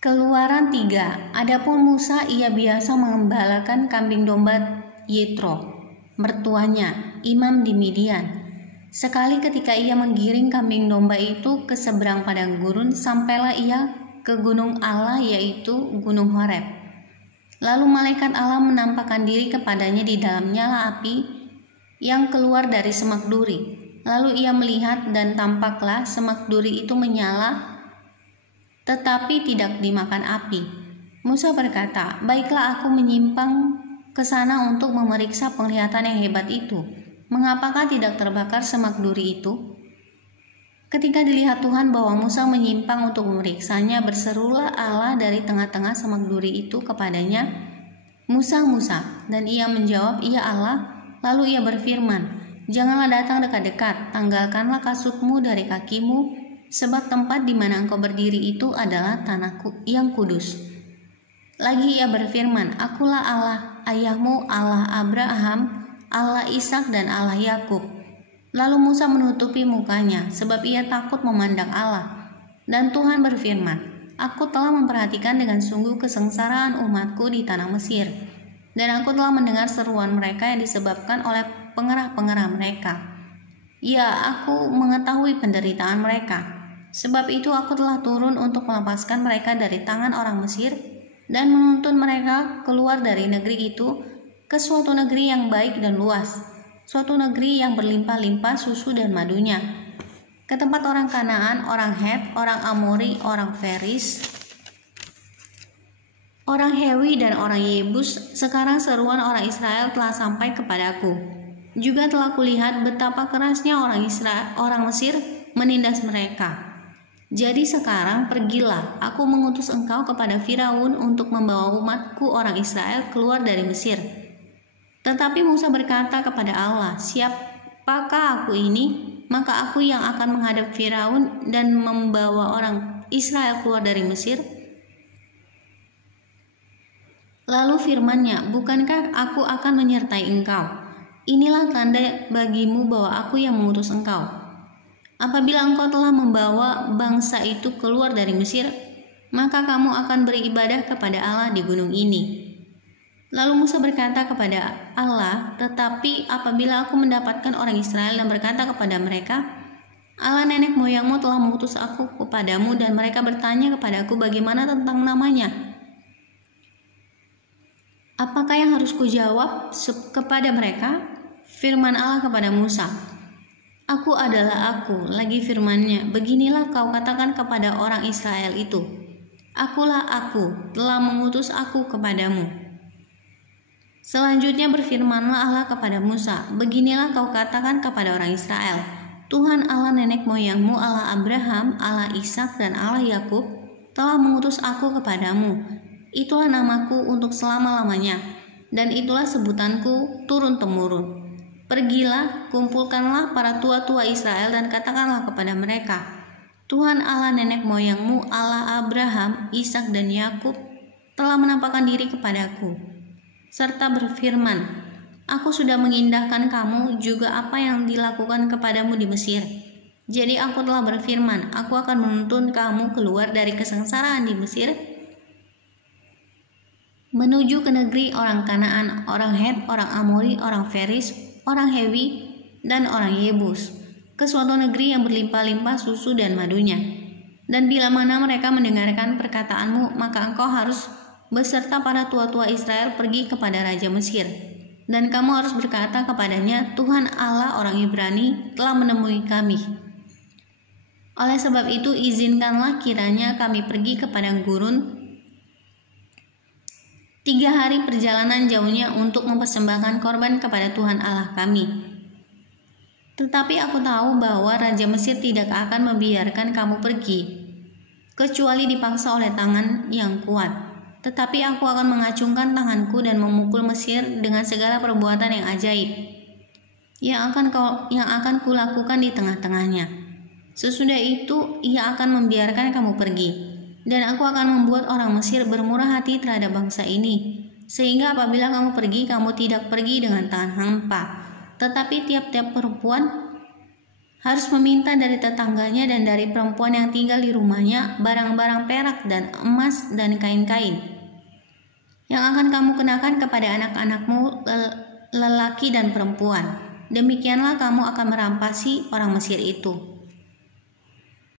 Keluaran 3. Adapun Musa ia biasa mengembalakan kambing domba Yetro, mertuanya, imam di Midian. Sekali ketika ia menggiring kambing domba itu ke seberang padang gurun, sampailah ia ke gunung Allah, yaitu Gunung Horeb. Lalu malaikat Allah menampakkan diri kepadanya di dalam nyala api yang keluar dari semak duri. Lalu ia melihat dan tampaklah semak duri itu menyala, tetapi tidak dimakan api. Musa berkata, "Baiklah, aku menyimpang ke sana untuk memeriksa penglihatan yang hebat itu. Mengapakah tidak terbakar semak duri itu?" Ketika dilihat Tuhan bahwa Musa menyimpang untuk memeriksanya, berserulah Allah dari tengah-tengah semak duri itu kepadanya, "Musa, Musa." Dan ia menjawab, "Iya Allah." Lalu ia berfirman, "Janganlah datang dekat-dekat, tanggalkanlah kasutmu dari kakimu, sebab tempat di mana engkau berdiri itu adalah tanahku yang kudus." Lagi ia berfirman, "Akulah Allah ayahmu, Allah Abraham, Allah Ishak dan Allah Yakub." Lalu Musa menutupi mukanya, sebab ia takut memandang Allah. Dan Tuhan berfirman, "Aku telah memperhatikan dengan sungguh kesengsaraan umatku di tanah Mesir, dan aku telah mendengar seruan mereka yang disebabkan oleh pengerah-pengerah mereka. Ya, aku mengetahui penderitaan mereka. Sebab itu aku telah turun untuk melepaskan mereka dari tangan orang Mesir dan menuntun mereka keluar dari negeri itu ke suatu negeri yang baik dan luas, suatu negeri yang berlimpah-limpah susu dan madunya, ke tempat orang Kanaan, orang Het, orang Amori, orang Feris, orang Hewi dan orang Yebus. Sekarang seruan orang Israel telah sampai kepadaku. Juga telah kulihat betapa kerasnya orang Mesir menindas mereka. Jadi sekarang pergilah, aku mengutus engkau kepada Firaun untuk membawa umatku orang Israel keluar dari Mesir." Tetapi Musa berkata kepada Allah, "Siapakah aku ini? Maka aku yang akan menghadap Firaun dan membawa orang Israel keluar dari Mesir." Lalu firman-Nya, "Bukankah aku akan menyertai engkau? Inilah tanda bagimu bahwa aku yang mengutus engkau. Apabila engkau telah membawa bangsa itu keluar dari Mesir, maka kamu akan beribadah kepada Allah di gunung ini." Lalu Musa berkata kepada Allah, "Tetapi apabila aku mendapatkan orang Israel dan berkata kepada mereka, Allah nenek moyangmu telah mengutus aku kepadamu, dan mereka bertanya kepadaku bagaimana tentang namanya, apakah yang harus kujawab kepada mereka?" Firman Allah kepada Musa, "Aku adalah aku." Lagi firman-Nya, "Beginilah kau katakan kepada orang Israel itu, Akulah aku, telah mengutus aku kepadamu." Selanjutnya berfirmanlah Allah kepada Musa, "Beginilah kau katakan kepada orang Israel, Tuhan Allah nenek moyangmu, Allah Abraham, Allah Ishak dan Allah Yakub telah mengutus aku kepadamu. Itulah namaku untuk selama-lamanya, dan itulah sebutanku turun-temurun. Pergilah, kumpulkanlah para tua-tua Israel dan katakanlah kepada mereka, Tuhan Allah nenek moyangmu, Allah Abraham, Ishak dan Yakub telah menampakkan diri kepadaku, serta berfirman, Aku sudah mengindahkan kamu juga apa yang dilakukan kepadamu di Mesir. Jadi aku telah berfirman, aku akan menuntun kamu keluar dari kesengsaraan di Mesir menuju ke negeri orang Kanaan, orang Het, orang Amori, orang Feris, orang Hewi, dan orang Yebus, ke suatu negeri yang berlimpah-limpah susu dan madunya. Dan bila mana mereka mendengarkan perkataanmu, maka engkau harus beserta para tua-tua Israel pergi kepada Raja Mesir. Dan kamu harus berkata kepadanya, Tuhan Allah orang Ibrani telah menemui kami. Oleh sebab itu izinkanlah kiranya kami pergi ke padang gurun 3 hari perjalanan jauhnya untuk mempersembahkan korban kepada Tuhan Allah kami. Tetapi aku tahu bahwa Raja Mesir tidak akan membiarkan kamu pergi, kecuali dipaksa oleh tangan yang kuat. Tetapi aku akan mengacungkan tanganku dan memukul Mesir dengan segala perbuatan yang ajaib yang akan kulakukan di tengah-tengahnya. Sesudah itu ia akan membiarkan kamu pergi. Dan aku akan membuat orang Mesir bermurah hati terhadap bangsa ini, sehingga apabila kamu pergi, kamu tidak pergi dengan tangan hampa, tetapi tiap-tiap perempuan harus meminta dari tetangganya dan dari perempuan yang tinggal di rumahnya barang-barang perak dan emas dan kain-kain yang akan kamu kenakan kepada anak-anakmu lelaki dan perempuan. Demikianlah kamu akan merampasi orang Mesir itu.